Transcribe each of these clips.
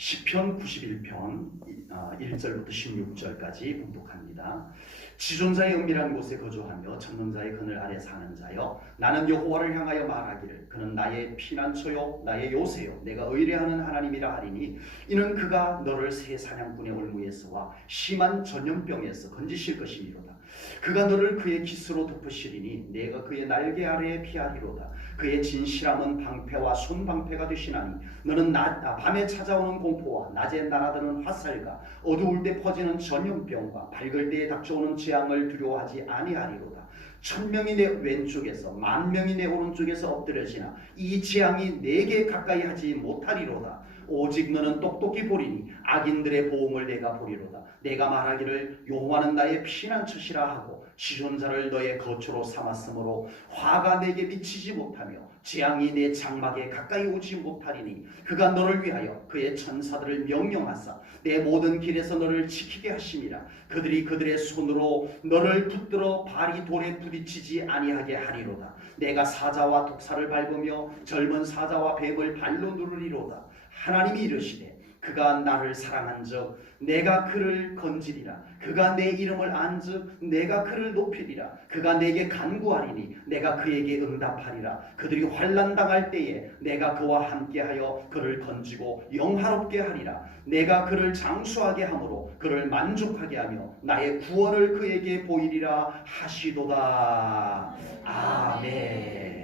시편 91편 1절부터 16절까지 봉독합니다. 지존자의 은밀한 곳에 거주하며 천문자의 그늘 아래 사는 자여, 나는 여호와를 향하여 말하기를 그는 나의 피난처요 나의 요새요 내가 의뢰하는 하나님이라 하리니, 이는 그가 너를 새 사냥꾼의 올무에서와 심한 전염병에서 건지실 것이니로다. 그가 너를 그의 깃으로 덮으시리니 내가 그의 날개 아래에 피하리로다. 그의 진실함은 방패와 손방패가 되시나니, 너는 밤에 찾아오는 공포와 낮에 날아드는 화살과 어두울 때 퍼지는 전염병과 밝을 때에 닥쳐오는 재앙을 두려워하지 아니하리로다. 1000명이 내 왼쪽에서 10,000명이 내 오른쪽에서 엎드려지나 이 재앙이 내게 가까이 하지 못하리로다. 오직 너는 똑똑히 보리니 악인들의 보응을 내가 보리로다. 내가 말하기를 여호와는 나의 피난처시라 하고 지존자를 너의 거처로 삼았으므로 화가 내게 미치지 못하며 재앙이 내 장막에 가까이 오지 못하리니, 그가 너를 위하여 그의 천사들을 명령하사 내 모든 길에서 너를 지키게 하심이라. 그들이 그들의 손으로 너를 붙들어 발이 돌에 부딪히지 아니하게 하리로다. 내가 사자와 독사를 밟으며 젊은 사자와 뱀을 발로 누르리로다. 하나님이 이르시되 그가 나를 사랑한즉 내가 그를 건지리라. 그가 내 이름을 안즉 내가 그를 높이리라. 그가 내게 간구하리니 내가 그에게 응답하리라. 그들이 환난 당할 때에 내가 그와 함께하여 그를 건지고 영화롭게 하리라. 내가 그를 장수하게 함으로 그를 만족하게 하며 나의 구원을 그에게 보이리라 하시도다. 아멘.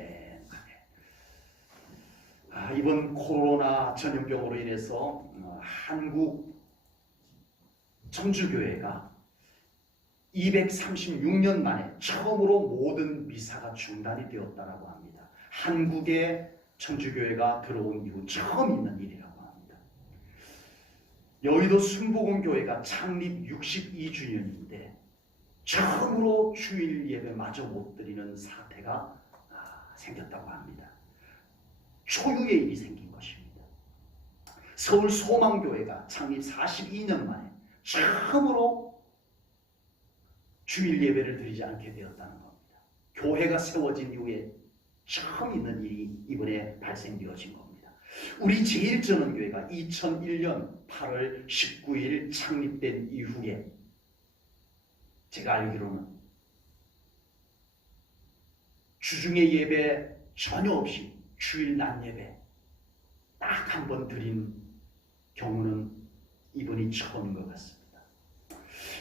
이번 코로나 전염병으로 인해서 한국 천주교회가 236년 만에 처음으로 모든 미사가 중단이 되었다고 합니다. 한국의 천주교회가 들어온 이후 처음 있는 일이라고 합니다. 여의도 순복음교회가 창립 62주년인데 처음으로 주일 예배마저 못 드리는 사태가 생겼다고 합니다. 초유의 일이 생긴 것입니다. 서울 소망교회가 창립 42년 만에 처음으로 주일 예배를 드리지 않게 되었다는 겁니다. 교회가 세워진 이후에 처음 있는 일이 이번에 발생되어진 겁니다. 우리 제1전원교회가 2001년 8월 19일 창립된 이후에 제가 알기로는 주중의 예배 전혀 없이 주일 낮 예배 딱 한 번 드린 경우는 이번이 처음인 것 같습니다.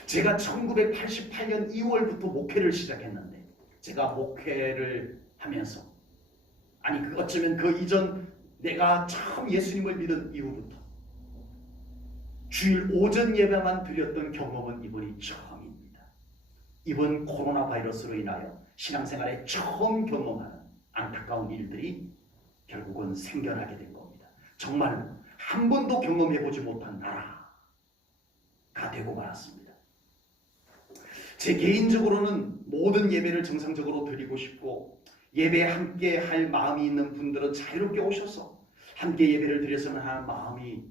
제가 1988년 2월부터 목회를 시작했는데, 제가 목회를 하면서 어쩌면 그 이전 내가 처음 예수님을 믿은 이후부터 주일 오전 예배만 드렸던 경험은 이번이 처음입니다. 이번 코로나 바이러스로 인하여 신앙생활에 처음 경험하는 안타까운 일들이 결국은 생겨나게 된 겁니다. 정말로 한 번도 경험해보지 못한 나라가 되고 말았습니다. 제 개인적으로는 모든 예배를 정상적으로 드리고 싶고, 예배에 함께 할 마음이 있는 분들은 자유롭게 오셔서 함께 예배를 드렸으면 하는 마음이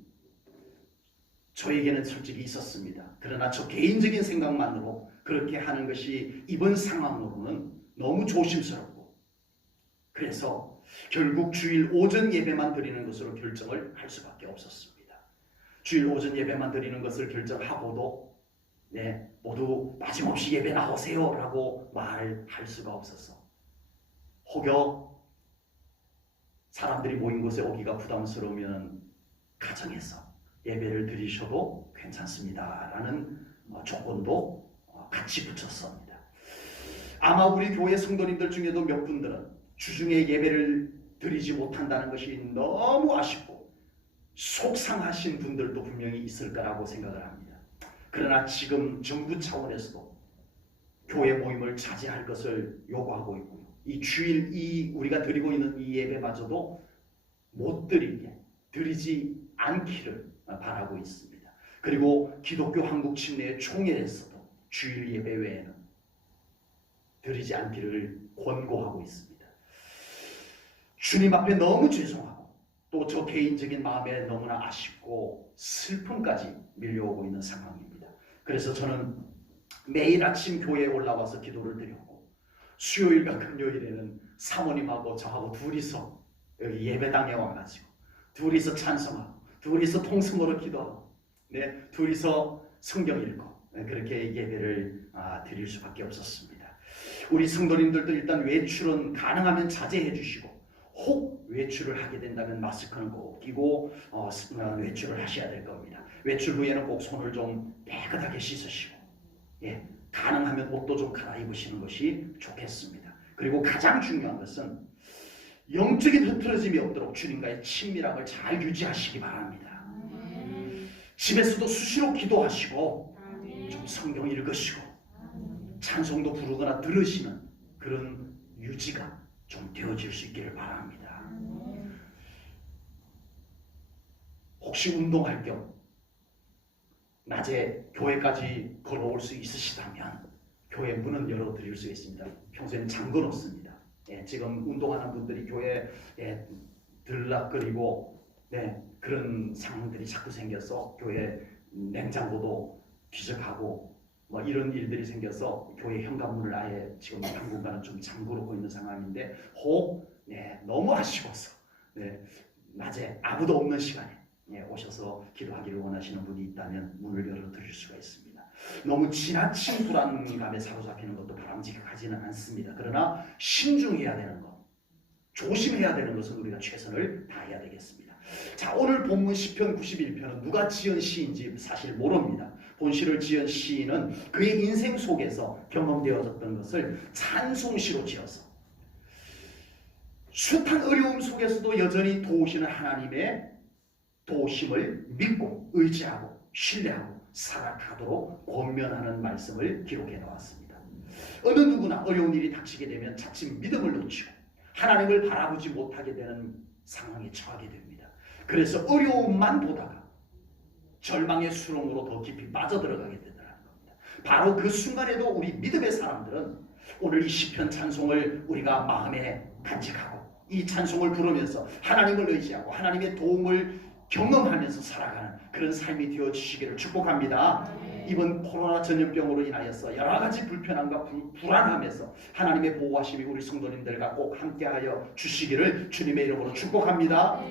저에게는 솔직히 있었습니다. 그러나 저 개인적인 생각만으로 그렇게 하는 것이 이번 상황으로는 너무 조심스럽고, 그래서 결국 주일 오전 예배만 드리는 것으로 결정을 할 수밖에 없었습니다. 주일 오전 예배만 드리는 것을 결정하고도 모두 빠짐없이 예배 나오세요 라고 말할 수가 없어서, 혹여 사람들이 모인 곳에 오기가 부담스러우면 가정에서 예배를 드리셔도 괜찮습니다 라는 조건도 같이 붙였습니다. 아마 우리 교회 성도님들 중에도 몇 분들은 주중에 예배를 드리지 못한다는 것이 너무 아쉽고 속상하신 분들도 분명히 있을 거라고 생각을 합니다. 그러나 지금 정부 차원에서도 교회 모임을 자제할 것을 요구하고 있고요. 이 주일 우리가 드리고 있는 이 예배마저도 못 드리지 않기를 바라고 있습니다. 그리고 기독교 한국 침례의 총회에서도 주일 예배 외에는 드리지 않기를 권고하고 있습니다. 주님 앞에 너무 죄송하고 또 저 개인적인 마음에 너무나 아쉽고 슬픔까지 밀려오고 있는 상황입니다. 그래서 저는 매일 아침 교회에 올라와서 기도를 드렸고, 수요일과 금요일에는 사모님하고 저하고 둘이서 여기 예배당에 와가지고 둘이서 찬송하고 둘이서 통성으로 기도하고, 네, 둘이서 성경 읽고, 네, 그렇게 예배를 드릴 수밖에 없었습니다. 우리 성도님들도 일단 외출은 가능하면 자제해 주시고, 혹 외출을 하게 된다면 마스크는 꼭 끼고 외출을 하셔야 될 겁니다. 외출 후에는 꼭 손을 좀 깨끗하게 씻으시고, 예, 가능하면 옷도 좀 갈아입으시는 것이 좋겠습니다. 그리고 가장 중요한 것은 영적인 흐트러짐이 없도록 주님과의 친밀함을 잘 유지하시기 바랍니다. 집에서도 수시로 기도하시고 좀 성경 읽으시고 찬송도 부르거나 들으시는 그런 유지가 좀 되어질 수 있기를 바랍니다. 혹시 운동할 겸 낮에 교회까지 걸어올 수 있으시다면 교회 문은 열어드릴 수 있습니다. 평소에는 잠궈 놓습니다. 예, 지금 운동하는 분들이 교회에 들락거리고, 네, 그런 상황들이 자꾸 생겨서 교회 냉장고도 뒤적하고 뭐 이런 일들이 생겨서 교회 현관문을 아예 지금 당분간은 좀 잠궈 놓고 있는 상황인데, 혹 너무 아쉬워서 낮에 아무도 없는 시간에 오셔서 기도하기를 원하시는 분이 있다면 문을 열어드릴 수가 있습니다. 너무 지나친 불안감에 사로잡히는 것도 바람직하지는 않습니다. 그러나 신중해야 되는 것, 조심해야 되는 것은 우리가 최선을 다해야 되겠습니다. 자, 오늘 본문 시편 91편은 누가 지은 시인지 사실 모릅니다. 본시를 지은 시인은 그의 인생 속에서 경험되어졌던 것을 찬송시로 지어서 숱한 어려움 속에서도 여전히 도우시는 하나님의 도우심을 믿고 의지하고 신뢰하고 살아가도록 권면하는 말씀을 기록해 놓았습니다. 어느 누구나 어려운 일이 닥치게 되면 자칫 믿음을 놓치고 하나님을 바라보지 못하게 되는 상황에 처하게 됩니다. 그래서 어려움만 보다가 절망의 수렁으로 더 깊이 빠져들어가게 된다는 겁니다. 바로 그 순간에도 우리 믿음의 사람들은 오늘 이 시편 찬송을 우리가 마음에 간직하고 이 찬송을 부르면서 하나님을 의지하고 하나님의 도움을 경험하면서 살아가는 그런 삶이 되어주시기를 축복합니다. 이번 코로나 전염병으로 인하여서 여러 가지 불편함과 불안함에서 하나님의 보호하심이 우리 성도님들과 꼭 함께하여 주시기를 주님의 이름으로 축복합니다.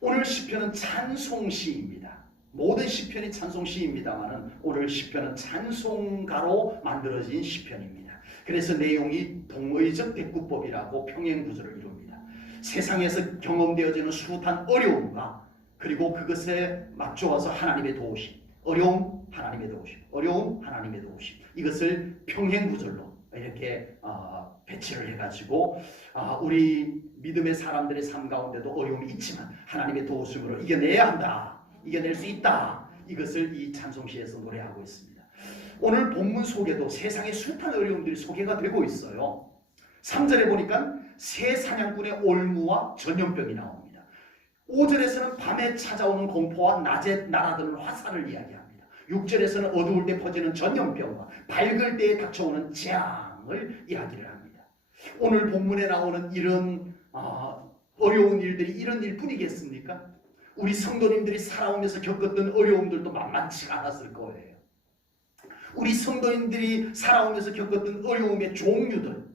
오늘 시편은 찬송시입니다. 모든 시편이 찬송시입니다만은 오늘 시편은 찬송가로 만들어진 시편입니다. 그래서 내용이 동의적 대꾸법이라고 평행구조를 이룹니다. 세상에서 경험되어지는 숱한 어려움과 그리고 그것에 맞추어서 하나님의 도우심, 어려움 하나님의 도우심, 어려움 하나님의 도우심, 이것을 평행구절로 이렇게 배치를 해가지고 우리 믿음의 사람들의 삶 가운데도 어려움이 있지만 하나님의 도우심으로 이겨내야 한다, 이겨낼 수 있다, 이것을 이 찬송시에서 노래하고 있습니다. 오늘 본문 속에도 세상의 숱한 어려움들이 소개가 되고 있어요. 3절에 보니까 새 사냥꾼의 올무와 전염병이 나옵니다. 5절에서는 밤에 찾아오는 공포와 낮에 날아드는 화살을 이야기합니다. 6절에서는 어두울 때 퍼지는 전염병과 밝을 때에 닥쳐오는 재앙을 이야기를 합니다. 오늘 본문에 나오는 이런 어려운 일들이 이런 일뿐이겠습니까? 우리 성도님들이 살아오면서 겪었던 어려움들도 만만치가 않았을 거예요. 우리 성도님들이 살아오면서 겪었던 어려움의 종류들,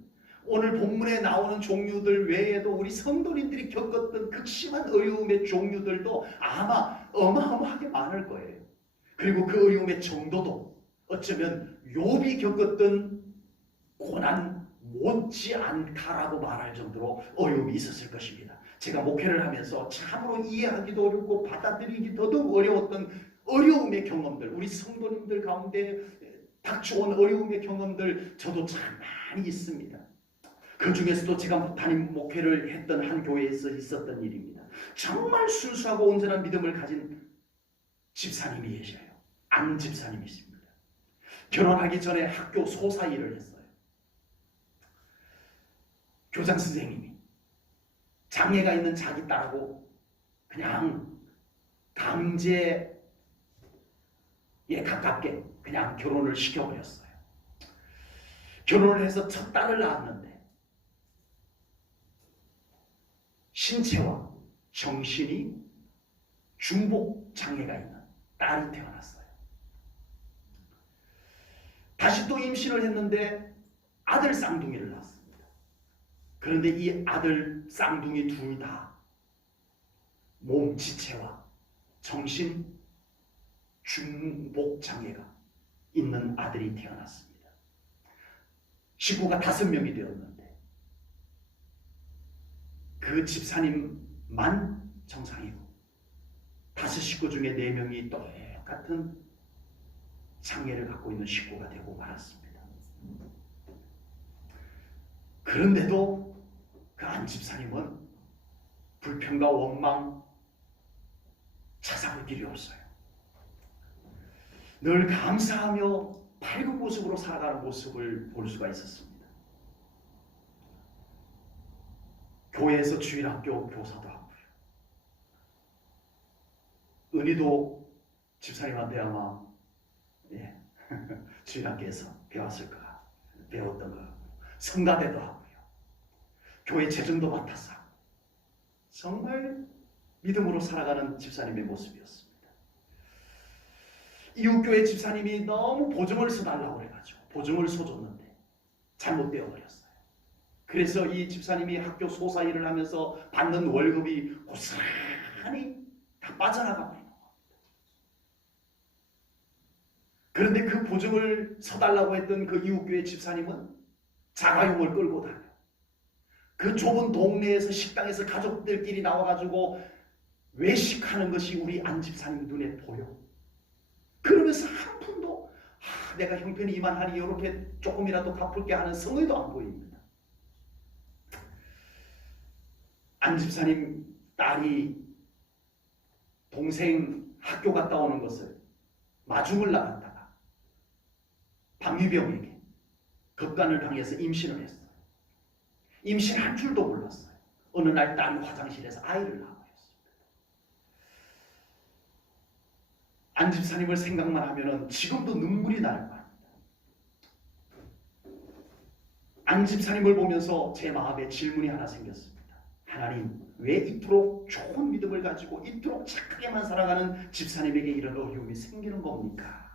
오늘 본문에 나오는 종류들 외에도 우리 성도님들이 겪었던 극심한 어려움의 종류들도 아마 어마어마하게 많을 거예요. 그리고 그 어려움의 정도도 어쩌면 욥이 겪었던 고난 못지않다라고 말할 정도로 어려움이 있었을 것입니다. 제가 목회를 하면서 참으로 이해하기도 어렵고 받아들이기 더더욱 어려웠던 어려움의 경험들, 우리 성도님들 가운데 닥쳐온 어려움의 경험들 저도 참 많이 있습니다. 그 중에서도 제가 담임 목회를 했던 한 교회에서 있었던 일입니다. 정말 순수하고 온전한 믿음을 가진 집사님이 계셔요. 안 집사님이십니다. 결혼하기 전에 학교 소사 일을 했어요. 교장 선생님이 장애가 있는 자기 딸하고 그냥 강제에 가깝게 그냥 결혼을 시켜버렸어요. 결혼을 해서 첫 딸을 낳았는데 신체와 정신이 중복 장애가 있는 딸이 태어났어요. 다시 또 임신을 했는데 아들 쌍둥이를 낳았습니다. 그런데 이 아들 쌍둥이 둘 다 몸 지체와 정신 중복 장애가 있는 아들이 태어났습니다. 식구가 5명이 되었는데 그 집사님만 정상이고 5 식구 중에 4명이 똑같은 장애를 갖고 있는 식구가 되고 말았습니다. 그런데도 그 안 집사님은 불평과 원망 찾아볼 길이 없어요. 늘 감사하며 밝은 모습으로 살아가는 모습을 볼 수가 있었습니다. 교회에서 주일학교 교사도 하고요. 은희도 집사님한테 아마 주일학교에서 배웠던 거 성가대도 하고요. 교회 재정도 맡아서 정말 믿음으로 살아가는 집사님의 모습이었습니다. 이웃교회 집사님이 너무 보증을 서달라고 해가지고 보증을 서줬는데 잘못되어 버렸어요. 그래서 이 집사님이 학교 소사 일을 하면서 받는 월급이 고스란히 다 빠져나가 버린 겁니다. 그런데 그 보증을 서달라고 했던 그 이웃교회 집사님은 자가용을 끌고 다녀요. 그 좁은 동네에서 식당에서 가족들끼리 나와가지고 외식하는 것이 우리 안 집사님 눈에 보여. 그러면서 한 푼도 내가 형편이 이만하니 이렇게 조금이라도 갚을게 하는 성의도 안 보입니다. 안 집사님 딸이 동생 학교 갔다 오는 것을 마중을 나갔다가 방위병에게 급간을 당해서 임신을 했어요. 임신한 줄도 몰랐어요. 어느 날 딸이 화장실에서 아이를 낳아버렸습니다. 안 집사님을 생각만 하면 지금도 눈물이 날 겁니다. 안 집사님을 보면서 제 마음에 질문이 하나 생겼습니다. 하나님, 왜 이토록 좋은 믿음을 가지고 이토록 착하게만 살아가는 집사님에게 이런 어려움이 생기는 겁니까?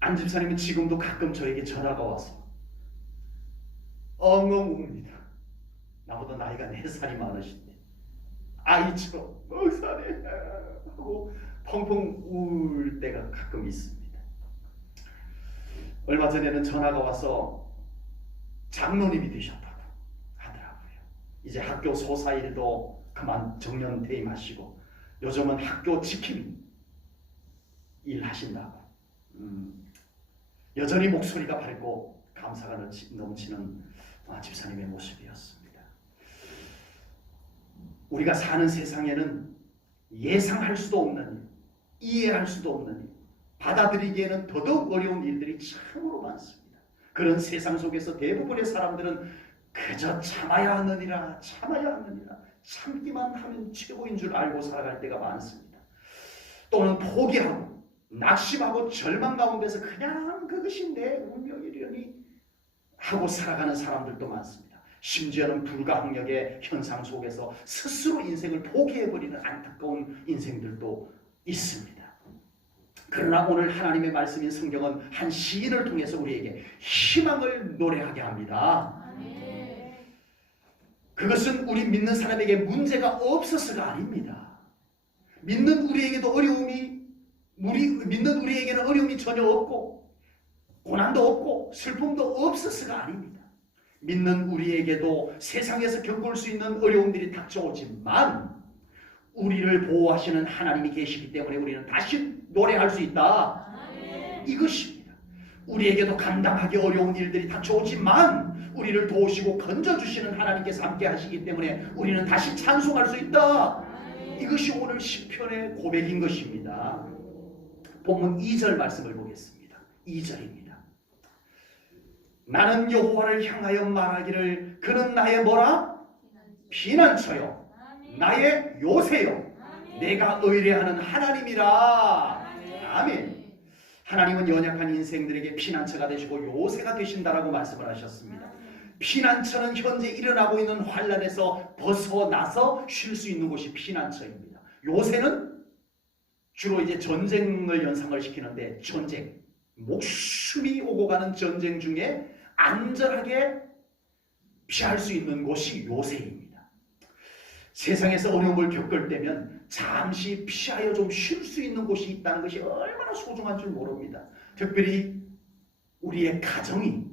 안 집사님은 지금도 가끔 저에게 전화가 와서 엉엉 웁니다. 나보다 나이가 4살이 많으신데 아이처럼 목사님 하고 펑펑 울 때가 가끔 있습니다. 얼마 전에는 전화가 와서 장로님이 되셨다고 하더라고요. 이제 학교 소사 일도 그만 정년 퇴임하시고 요즘은 학교 지킴 일 하신다고. 여전히 목소리가 밝고 감사가 넘치는 집사님의 모습이었습니다. 우리가 사는 세상에는 예상할 수도 없는 일, 이해할 수도 없는 일, 받아들이기에는 더더욱 어려운 일들이 참으로 많습니다. 그런 세상 속에서 대부분의 사람들은 그저 참아야 하느니라, 참아야 하느니라, 참기만 하면 최고인 줄 알고 살아갈 때가 많습니다. 또는 포기하고 낙심하고 절망 가운데서 그냥 그것이 내 운명이려니 하고 살아가는 사람들도 많습니다. 심지어는 불가항력의 현상 속에서 스스로 인생을 포기해버리는 안타까운 인생들도 있습니다. 그러나 오늘 하나님의 말씀인 성경은 한 시인을 통해서 우리에게 희망을 노래하게 합니다. 그것은 우리 믿는 사람에게 문제가 없어서가 아닙니다. 믿는 우리에게는 어려움이 전혀 없고 고난도 없고 슬픔도 없어서가 아닙니다. 믿는 우리에게도 세상에서 겪을 수 있는 어려움들이 닥쳐오지만 우리를 보호하시는 하나님이 계시기 때문에 우리는 다시 노래할 수 있다. 이것입니다. 우리에게도 감당하기 어려운 일들이 닥쳐오지만 우리를 도우시고 건져주시는 하나님께서 함께 하시기 때문에 우리는 다시 찬송할 수 있다. 이것이 오늘 시편의 고백인 것입니다. 본문 2절 말씀을 보겠습니다. 2절입니다. 나는 여호와를 향하여 말하기를 그는 나의 뭐라? 피난처요 나의 요새요 내가 의뢰하는 하나님이라. 아멘. 하나님은 연약한 인생들에게 피난처가 되시고 요새가 되신다라고 말씀을 하셨습니다. 피난처는 현재 일어나고 있는 환난에서 벗어나서 쉴 수 있는 곳이 피난처입니다. 요새는 주로 이제 전쟁을 연상을 시키는데 전쟁, 목숨이 오고 가는 전쟁 중에 안전하게 피할 수 있는 곳이 요새입니다. 세상에서 어려움을 겪을 때면 잠시 피하여 좀 쉴 수 있는 곳이 있다는 것이 얼마나 소중한 줄 모릅니다. 특별히 우리의 가정이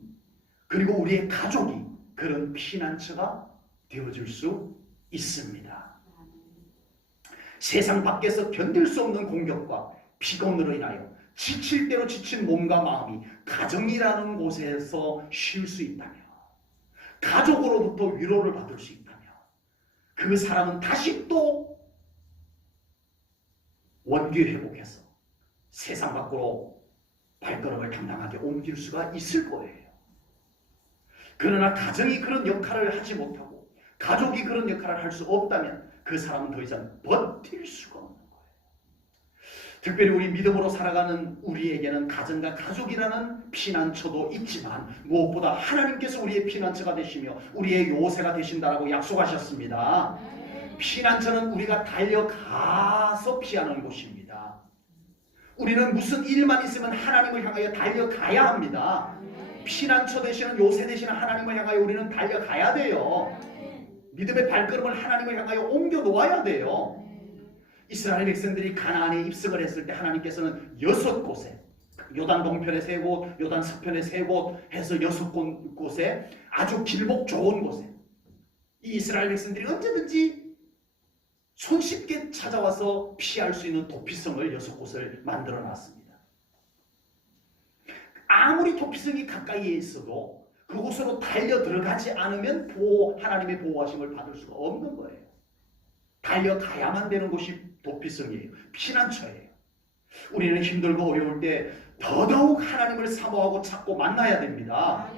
그리고 우리의 가족이 그런 피난처가 되어줄 수 있습니다. 세상 밖에서 견딜 수 없는 공격과 피곤으로 인하여 지칠 대로 지친 몸과 마음이 가정이라는 곳에서 쉴 수 있다며, 가족으로부터 위로를 받을 수 있다며, 그 사람은 다시 또 원기 회복해서 세상 밖으로 발걸음을 당당하게 옮길 수가 있을 거예요. 그러나 가정이 그런 역할을 하지 못하고 가족이 그런 역할을 할 수 없다면 그 사람은 더 이상 버틸 수가 없는 거예요. 특별히 우리 믿음으로 살아가는 우리에게는 가정과 가족이라는 피난처도 있지만 무엇보다 하나님께서 우리의 피난처가 되시며 우리의 요새가 되신다라고 약속하셨습니다. 피난처는 우리가 달려가서 피하는 곳입니다. 우리는 무슨 일만 있으면 하나님을 향하여 달려가야 합니다. 피난처 되시는 요새 되시는 하나님을 향하여 우리는 달려가야 돼요. 믿음의 발걸음을 하나님을 향하여 옮겨 놓아야 돼요. 이스라엘 백성들이 가나안에 입성을 했을 때 하나님께서는 6곳에, 요단 동편에 3곳, 요단 서편에 3곳 해서 6곳에 아주 길목 좋은 곳에 이 이스라엘 백성들이 언제든지 손쉽게 찾아와서 피할 수 있는 도피성을 6곳을 만들어 놨습니다. 아무리 도피성이 가까이에 있어도 그곳으로 달려 들어가지 않으면 하나님의 보호하심을 받을 수가 없는 거예요. 달려가야만 되는 곳이 도피성이에요. 피난처예요. 우리는 힘들고 어려울 때 더더욱 하나님을 사모하고 찾고 만나야 됩니다.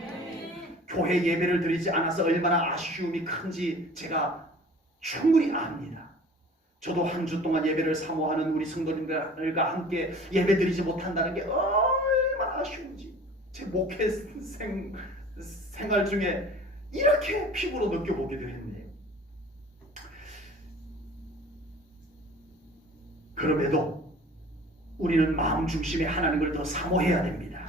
교회 예배를 드리지 않아서 얼마나 아쉬움이 큰지 제가 충분히 압니다. 저도 한 주 동안 예배를 사모하는 우리 성도님들과 함께 예배 드리지 못한다는 게 얼마나 아쉬운지 제 목회 생활 중에 이렇게 피부로 느껴보기도 했네요. 그럼에도 우리는 마음 중심에 하나님을 더 사모해야 됩니다.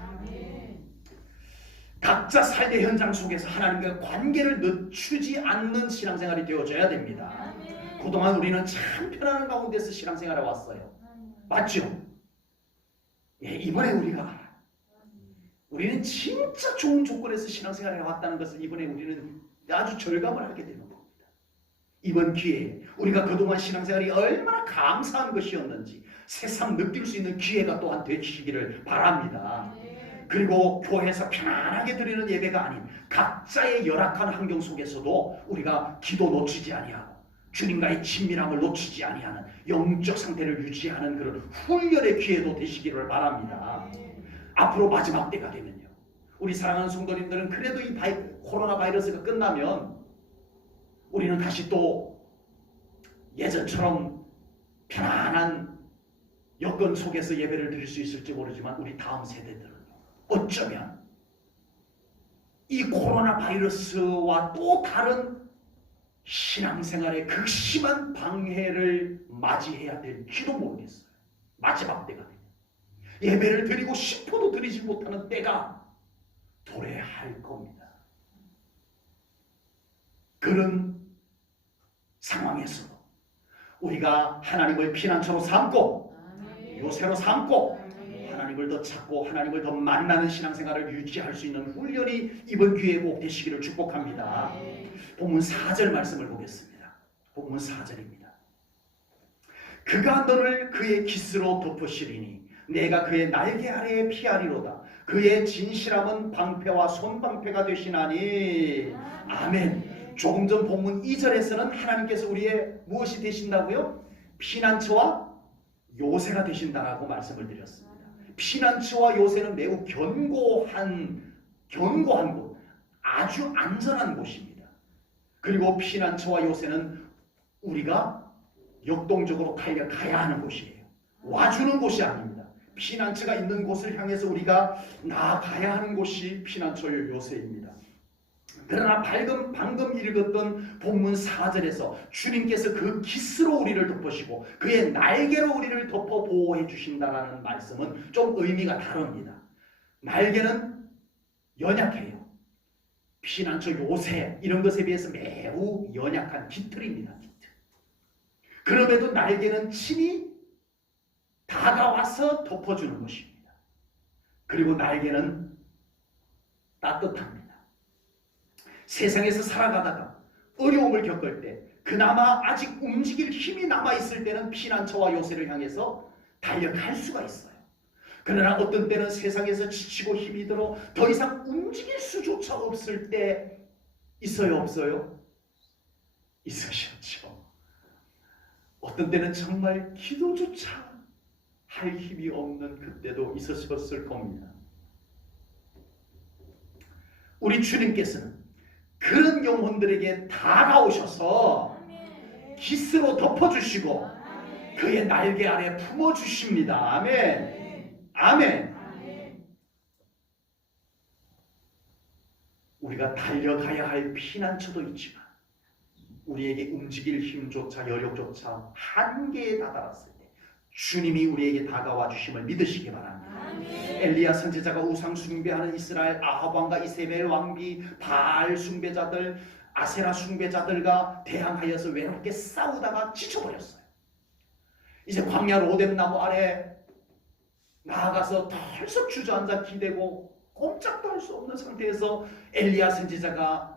각자 삶의 현장 속에서 하나님과 관계를 늦추지 않는 신앙생활이 되어져야 됩니다. 그동안 우리는 참 편안한 가운데서 신앙생활을 왔어요. 맞죠? 예, 이번에 우리가 알아요. 우리는 진짜 좋은 조건에서 신앙생활을 해왔다는 것을 이번에 우리는 아주 절감을 하게 되는 겁니다. 이번 기회에 우리가 그동안 신앙생활이 얼마나 감사한 것이었는지 새삼 느낄 수 있는 기회가 또한 되시기를 바랍니다. 그리고 교회에서 편안하게 드리는 예배가 아닌 각자의 열악한 환경 속에서도 우리가 기도 놓치지 아니하고 주님과의 친밀함을 놓치지 아니하는 영적 상태를 유지하는 그런 훈련의 기회도 되시기를 바랍니다. 앞으로 마지막 때가 되면요, 우리 사랑하는 성도님들은 그래도 이 코로나 바이러스가 끝나면 우리는 다시 또 예전처럼 편안한 여건 속에서 예배를 드릴 수 있을지 모르지만 우리 다음 세대들은 어쩌면 이 코로나 바이러스와 또 다른 신앙생활의 극심한 방해를 맞이해야 될지도 모르겠어요. 마지막 때가 되면 예배를 드리고 싶어도 드리지 못하는 때가 도래할 겁니다. 그런 상황에서도 우리가 하나님을 피난처로 삼고 요새로 삼고 하나님을 더 찾고 하나님을 더 만나는 신앙생활을 유지할 수 있는 훈련이 이번 기회에 꼭 되시기를 축복합니다. 본문 4절 말씀을 보겠습니다. 본문 4절입니다. 그가 너를 그의 깃으로 덮으시리니 내가 그의 날개 아래에 피하리로다. 그의 진실함은 방패와 손방패가 되시나니. 아멘. 조금 전 본문 2절에서는 하나님께서 우리의 무엇이 되신다고요? 피난처와 요새가 되신다라고 말씀을 드렸습니다. 피난처와 요새는 매우 견고한 곳, 아주 안전한 곳입니다. 그리고 피난처와 요새는 우리가 역동적으로 달려가야 하는 곳이에요. 와주는 곳이 아닙니다. 피난처가 있는 곳을 향해서 우리가 나아가야 하는 곳이 피난처의 요새입니다. 그러나 방금 읽었던 본문 4절에서 주님께서 그 깃으로 우리를 덮으시고 그의 날개로 우리를 덮어 보호해 주신다라는 말씀은 좀 의미가 다릅니다. 날개는 연약해요. 피난처 요새 이런 것에 비해서 매우 연약한 깃털입니다. 깃털. 그럼에도 날개는 친히 다가와서 덮어주는 것입니다. 그리고 날개는 따뜻합니다. 세상에서 살아가다가 어려움을 겪을 때 그나마 아직 움직일 힘이 남아있을 때는 피난처와 요새를 향해서 달려갈 수가 있어요. 그러나 어떤 때는 세상에서 지치고 힘이 들어 더 이상 움직일 수조차 없을 때 있어요, 없어요? 있으셨죠. 어떤 때는 정말 기도조차 할 힘이 없는 그때도 있으셨을 겁니다. 우리 주님께서는 그런 영혼들에게 다가오셔서 깃으로 덮어주시고 그의 날개 아래 품어주십니다. 아멘. 아멘. 우리가 달려가야 할 피난처도 있지만 우리에게 움직일 힘조차 여력조차 한계에 다다랐을 때 주님이 우리에게 다가와 주심을 믿으시기 바랍니다. 엘리야 선지자가 우상 숭배하는 이스라엘 아합 왕과 이세벨 왕비 바알 숭배자들 아세라 숭배자들과 대항하여서 외롭게 싸우다가 지쳐버렸어요. 이제 광야 로뎀나무 아래 나아가서 덜썩 주저앉아 기대고 꼼짝도 할 수 없는 상태에서 엘리야 선지자가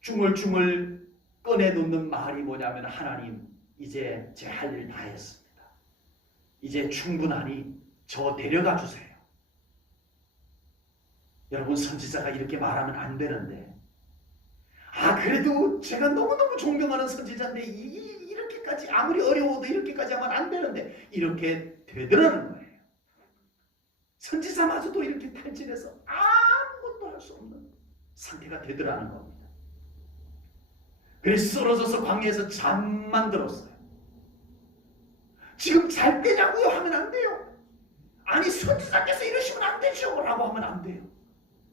중얼중얼 꺼내놓는 말이 뭐냐면 하나님 이제 제 할 일 다 했습니다. 이제 충분하니 저 데려가 주세요. 여러분 선지자가 이렇게 말하면 안 되는데 그래도 제가 너무너무 존경하는 선지자인데 이렇게까지 아무리 어려워도 이렇게까지 하면 안 되는데 이렇게 되더라는 거예요. 선지자마저도 이렇게 탈진해서 아무것도 할 수 없는 상태가 되더라는 겁니다. 그래서 쓰러져서 광야에서 잠만 들었어요. 지금 잘 때냐고요? 하면 안 돼요. 아니 선지자께서 이러시면 안 되죠 라고 하면 안 돼요.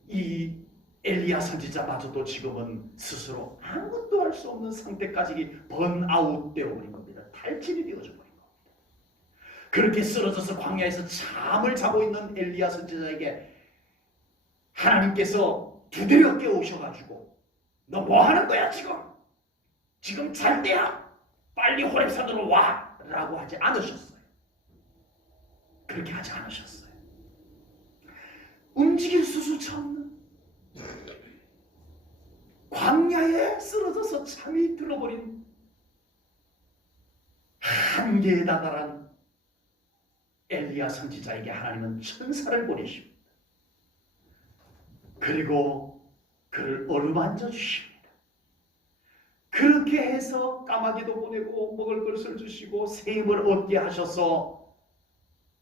이 엘리야 선지자마저도 지금은 스스로 아무것도 할 수 없는 상태까지 번아웃 되어버린 겁니다. 탈진이 되어져 버린 겁니다. 그렇게 쓰러져서 광야에서 잠을 자고 있는 엘리야 선지자에게 하나님께서 두드려 깨우셔가지고 너 뭐 하는 거야 지금 잘 때야 빨리 호렙산으로 와 라고 하지 않으셨어요. 그렇게 하지 않으셨어요. 움직일 수조차 없는 광야에 쓰러져서 잠이 들어버린 한계에 다다란 엘리야 선지자에게 하나님은 천사를 보내십니다. 그리고 그를 어루만져 주십니다. 그렇게 해서 까마귀도 보내고 먹을 것을 주시고 새 힘을 얻게 하셔서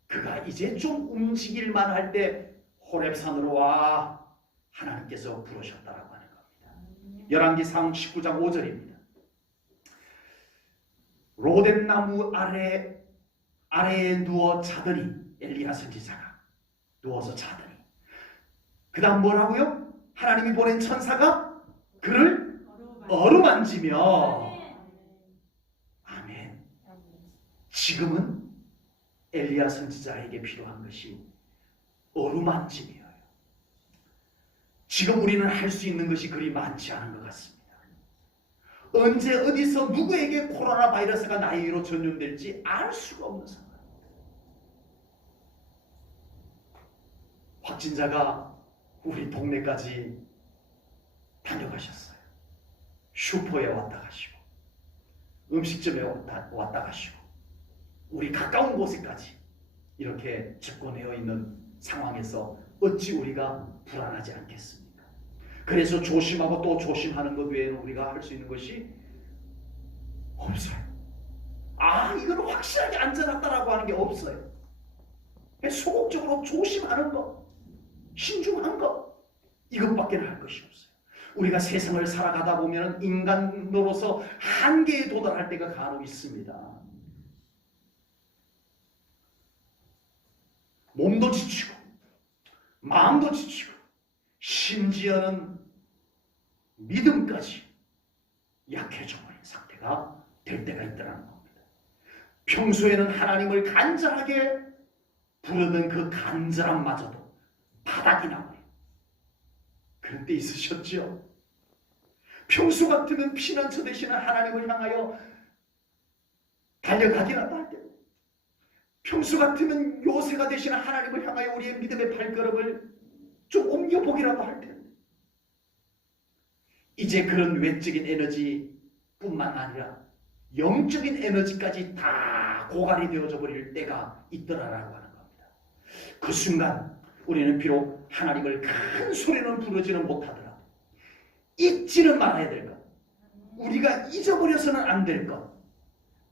그가 이제 좀 움직일만 할 때 호렙산으로 와 하나님께서 부르셨다라고 하는 겁니다. 열왕기상 19장 5절입니다. 로뎀나무 아래에 누워 자더니 엘리야 선지자가 누워서 자더니 그 다음 뭐라고요? 하나님이 보낸 천사가 그를 어루만지며 아멘. 지금은 엘리야 선지자에게 필요한 것이 어루만짐이에요. 지금 우리는 할 수 있는 것이 그리 많지 않은 것 같습니다. 언제 어디서 누구에게 코로나 바이러스가 나의 위로 전염될지 알 수가 없는 상황. 확진자가 우리 동네까지 다녀가셨어요. 슈퍼에 왔다 가시고 음식점에 왔다 가시고 우리 가까운 곳에까지 이렇게 집권되어 있는 상황에서 어찌 우리가 불안하지 않겠습니까? 그래서 조심하고 또 조심하는 것 외에는 우리가 할 수 있는 것이 없어요. 이거는 확실하게 안전하다라고 하는 게 없어요. 소극적으로 조심하는 것, 신중한 것, 이것밖에 할 것이 없어요. 우리가 세상을 살아가다 보면 인간으로서 한계에 도달할 때가 간혹 있습니다. 몸도 지치고 마음도 지치고 심지어는 믿음까지 약해져버린 상태가 될 때가 있다는 겁니다. 평소에는 하나님을 간절하게 부르는 그 간절함마저도 바닥이 나버린 그런 때 있으셨죠? 평소 같으면 피난처 되시는 하나님을 향하여 달려가기라도 할 때, 평소 같으면 요새가 되시는 하나님을 향하여 우리의 믿음의 발걸음을 좀 옮겨보기라도 할 텐데, 이제 그런 외적인 에너지뿐만 아니라 영적인 에너지까지 다 고갈이 되어져 버릴 때가 있더라라고 하는 겁니다. 그 순간 우리는 비록 하나님을 큰 소리는 부르지는 못하더라도 잊지는 말아야 될 것, 우리가 잊어버려서는 안 될 것,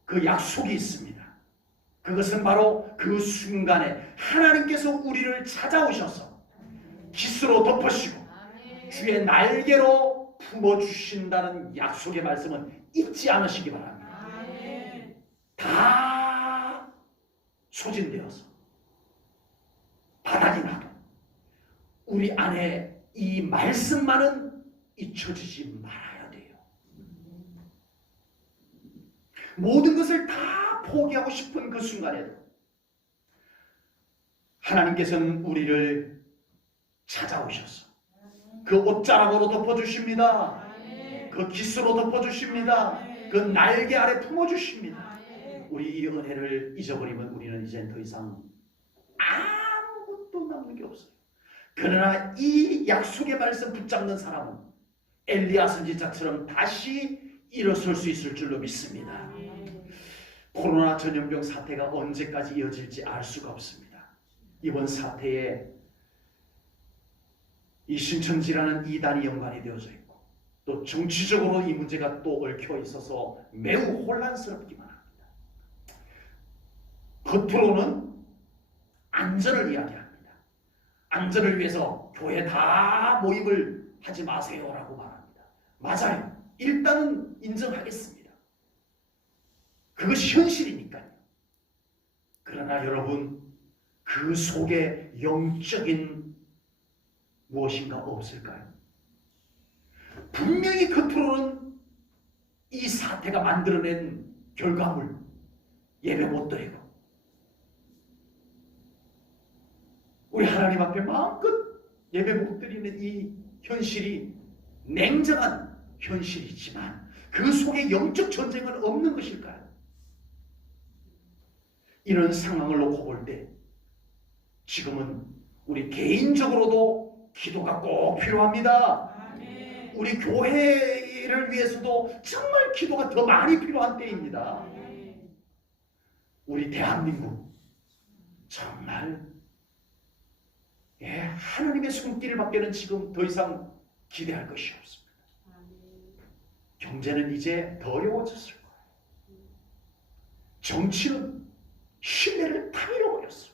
그 약속이 있습니다. 그것은 바로 그 순간에 하나님께서 우리를 찾아오셔서 깃으로 덮으시고 주의 날개로 품어주신다는 약속의 말씀은 잊지 않으시기 바랍니다. 다 소진되어서 바닥이 나도 우리 안에 이 말씀만은 잊혀지지 말아야 돼요. 모든 것을 다 포기하고 싶은 그 순간에도 하나님께서는 우리를 찾아오셔서 그 옷자락으로 덮어주십니다. 그 깃으로 덮어주십니다. 그 날개 아래 품어주십니다. 우리 이 은혜를 잊어버리면 우리는 이제 더 이상 아무것도 남는 게 없어요. 그러나 이 약속의 말씀 붙잡는 사람은 엘리야 선지자처럼 다시 일어설 수 있을 줄로 믿습니다. 코로나 전염병 사태가 언제까지 이어질지 알 수가 없습니다. 이번 사태에 이 신천지라는 이단이 연관이 되어져 있고 또 정치적으로 이 문제가 또 얽혀 있어서 매우 혼란스럽기만 합니다. 겉으로는 안전을 이야기합니다. 안전을 위해서 교회 다 모임을 하지 마세요라고 말합니다. 맞아요. 일단은 인정하겠습니다. 그것이 현실이니까요. 그러나 여러분, 그 속에 영적인 무엇인가 없을까요? 분명히 겉으로는 이 사태가 만들어낸 결과물, 예배 못 드리고 우리 하나님 앞에 마음껏 예배 못 드리는 이 현실이 냉정한 현실이지만 그 속에 영적 전쟁은 없는 것일까요? 이런 상황을 놓고 볼 때 지금은 우리 개인적으로도 기도가 꼭 필요합니다. 우리 교회를 위해서도 정말 기도가 더 많이 필요한 때입니다. 우리 대한민국 정말 하나님의 손길을 받기는 지금 더 이상 기대할 것이 없습니다. 경제는 이제 더 어려워졌을 거예요. 정치는 신뢰를 다 잃어버렸어.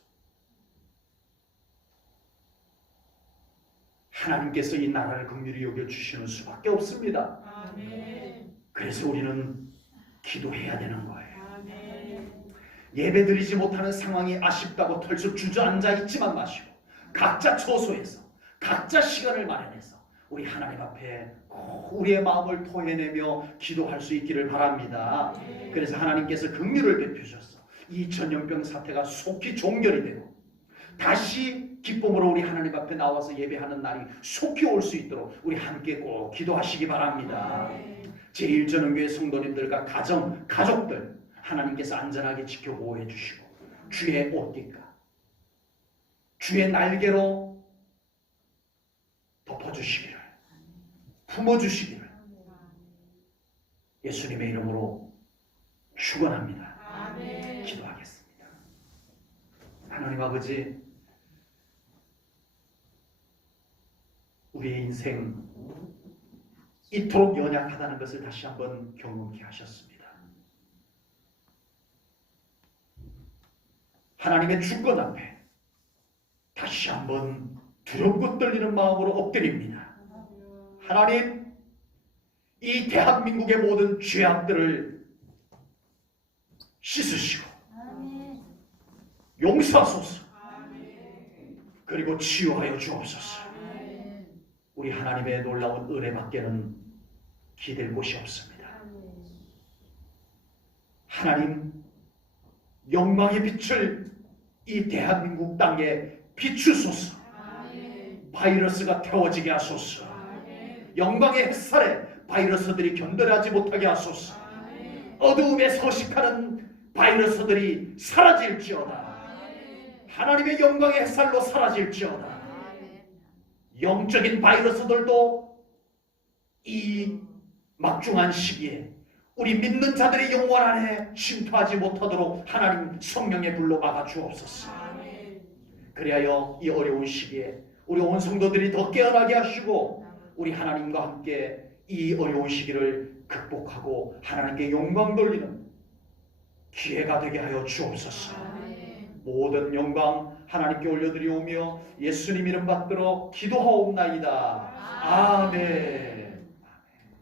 하나님께서 이 나라를 긍휼히 여겨주시는 수밖에 없습니다. 그래서 우리는 기도해야 되는 거예요. 예배드리지 못하는 상황이 아쉽다고 털썩 주저앉아 있지만 마시고 각자 처소에서 각자 시간을 마련해서 우리 하나님 앞에 우리의 마음을 토해내며 기도할 수 있기를 바랍니다. 그래서 하나님께서 긍휼을 베푸셔서 이 전염병 사태가 속히 종결이 되고 다시 기쁨으로 우리 하나님 앞에 나와서 예배하는 날이 속히 올 수 있도록 우리 함께 꼭 기도하시기 바랍니다. 제1전원교회 성도님들과 가족들 하나님께서 안전하게 지켜 보호해 주시고 주의 옷깃과 주의 날개로 덮어주시기를, 품어주시기를 예수님의 이름으로 축원합니다. 기도하겠습니다. 하나님 아버지, 우리의 인생 이토록 연약하다는 것을 다시 한번 경험케 하셨습니다. 하나님의 주권 앞에 다시 한번 두렵고 떨리는 마음으로 엎드립니다. 하나님, 이 대한민국의 모든 죄악들을 씻으시고 용서하소서. 그리고 치유하여 주옵소서. 우리 하나님의 놀라운 은혜밖에는 기댈 곳이 없습니다. 하나님, 영광의 빛을 이 대한민국 땅에 비추소서. 바이러스가 태워지게 하소서. 영광의 햇살에 바이러스들이 견뎌하지 못하게 하소서. 어두움에 서식하는 바이러스들이 사라질지어다. 하나님의 영광의 햇살로 사라질지어다. 영적인 바이러스들도 이 막중한 시기에 우리 믿는 자들의 영혼 안에 침투하지 못하도록 하나님 성령의 불로 막아 주옵소서. 그리하여 이 어려운 시기에 우리 온 성도들이 더 깨어나게 하시고 우리 하나님과 함께 이 어려운 시기를 극복하고 하나님께 영광 돌리는 기회가 되게 하여 주옵소서. 모든 영광 하나님께 올려드리오며 예수님 이름 받들어 기도하옵나이다. 아멘.